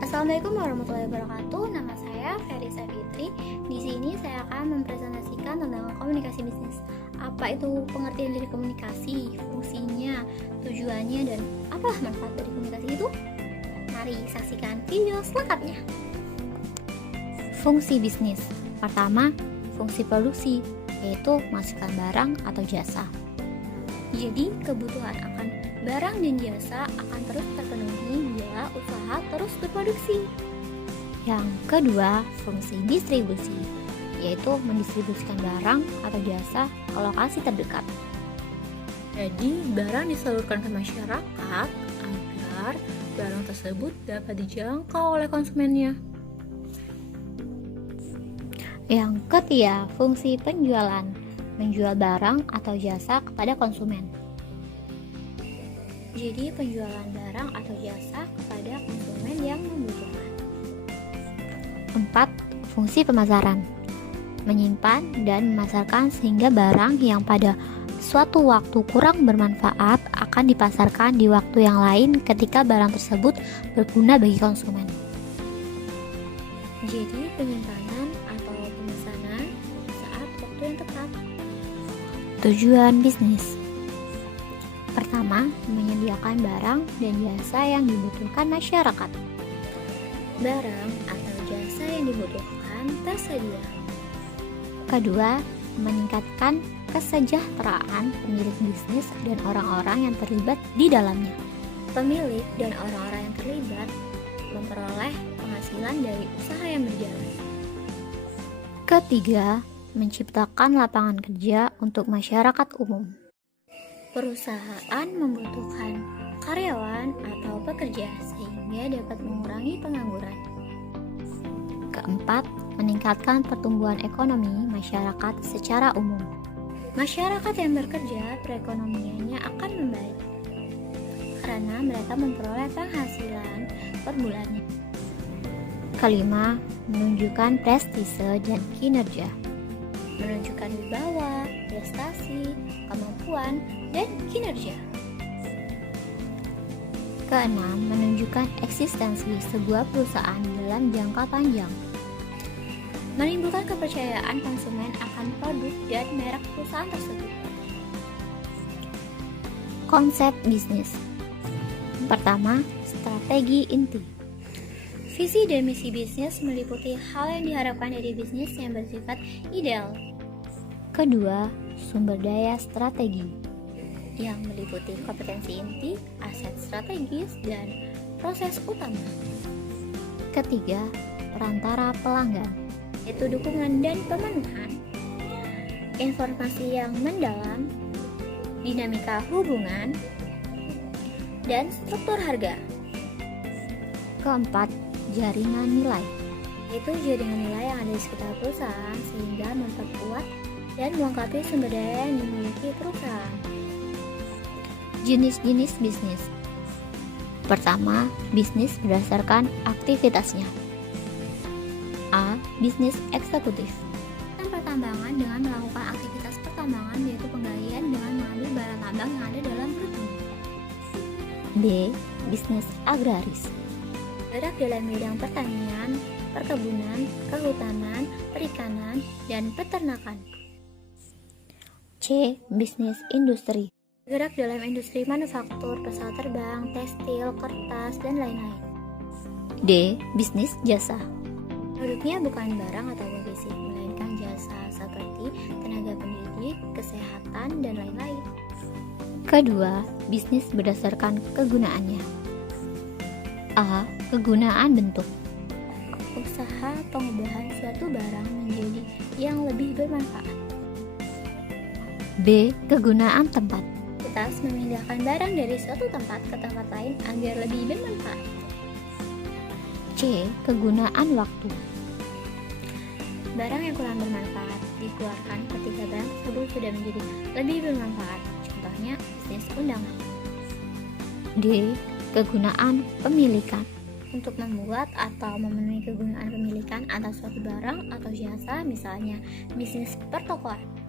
Assalamualaikum warahmatullahi wabarakatuh. Nama saya Ferisa Fitri. Di sini saya akan mempresentasikan tentang komunikasi bisnis. Apa itu pengertian dari komunikasi, fungsinya, tujuannya, dan apalah manfaat dari komunikasi itu? Mari saksikan video selengkapnya. Fungsi bisnis. Pertama, fungsi produksi, yaitu menghasilkan barang atau jasa. Jadi, kebutuhan akan barang dan jasa akan terus terpenuhi bila usaha terus berproduksi. Yang kedua, fungsi distribusi, yaitu mendistribusikan barang atau jasa ke lokasi terdekat. Jadi, barang disalurkan ke masyarakat agar barang tersebut dapat dijangkau oleh konsumennya. Yang ketiga, fungsi penjualan, menjual barang atau jasa kepada konsumen. Jadi penjualan barang atau jasa kepada konsumen yang membutuhkan. 4. Fungsi pemasaran, menyimpan dan memasarkan sehingga barang yang pada suatu waktu kurang bermanfaat akan dipasarkan di waktu yang lain ketika barang tersebut berguna bagi konsumen. Jadi penyimpanan atau pemesanan saat waktu yang tepat. Tujuan bisnis. Pertama, menyediakan barang dan jasa yang dibutuhkan masyarakat. Barang atau jasa yang dibutuhkan tersedia. Kedua, meningkatkan kesejahteraan pemilik bisnis dan orang-orang yang terlibat di dalamnya. Pemilik dan orang-orang yang terlibat memperoleh penghasilan dari usaha yang berjalan. Ketiga, menciptakan lapangan kerja untuk masyarakat umum. Perusahaan membutuhkan karyawan atau pekerja sehingga dapat mengurangi pengangguran. Keempat, meningkatkan pertumbuhan ekonomi masyarakat secara umum. Masyarakat yang bekerja, perekonomiannya akan membaik karena mereka memperoleh penghasilan per bulannya. Kelima, menunjukkan prestise dan kinerja. Menunjukkan wibawa, prestasi, kemampuan, dan kinerja. Keenam, menunjukkan eksistensi sebuah perusahaan dalam jangka panjang. Menimbulkan kepercayaan konsumen akan produk dan merek perusahaan tersebut. Konsep bisnis. Pertama, strategi inti. Visi dan misi bisnis meliputi hal yang diharapkan dari bisnis yang bersifat ideal. Kedua, sumber daya strategi yang meliputi kompetensi inti, aset strategis, dan proses utama. Ketiga, perantara pelanggan, yaitu dukungan dan pemenuhan, informasi yang mendalam, dinamika hubungan, dan struktur harga. Keempat, jaringan nilai, yaitu jaringan nilai yang ada di sekitar perusahaan sehingga memperkuat dan melengkapi sumber daya yang dimiliki perusahaan. Jenis-jenis bisnis. Pertama, bisnis berdasarkan aktivitasnya. A. Bisnis eksekutif. Pertambangan dengan melakukan aktivitas pertambangan yaitu penggalian dengan mengambil barang tambang yang ada dalam perut bumi. B. Bisnis agraris. Bergerak dalam bidang pertanian, perkebunan, kehutanan, perikanan, dan peternakan. C. Bisnis industri. Bergerak dalam industri manufaktur, pesawat terbang, tekstil, kertas, dan lain-lain. D. Bisnis jasa. Produknya bukan barang atau fisik, melainkan jasa seperti tenaga pendidik, kesehatan, dan lain-lain. Kedua, bisnis berdasarkan kegunaannya. A. Kegunaan bentuk. Usaha pengubahan suatu barang menjadi yang lebih bermanfaat. B. Kegunaan tempat. Aktivitas memindahkan barang dari suatu tempat ke tempat lain agar lebih bermanfaat. C. Kegunaan waktu. Barang yang kurang bermanfaat dikeluarkan ketika barang tersebut sudah menjadi lebih bermanfaat. Contohnya bisnis undangan. D. Kegunaan pemilikan. Untuk membuat atau memenuhi kegunaan pemilikan atas suatu barang atau jasa, misalnya bisnis pertokoan.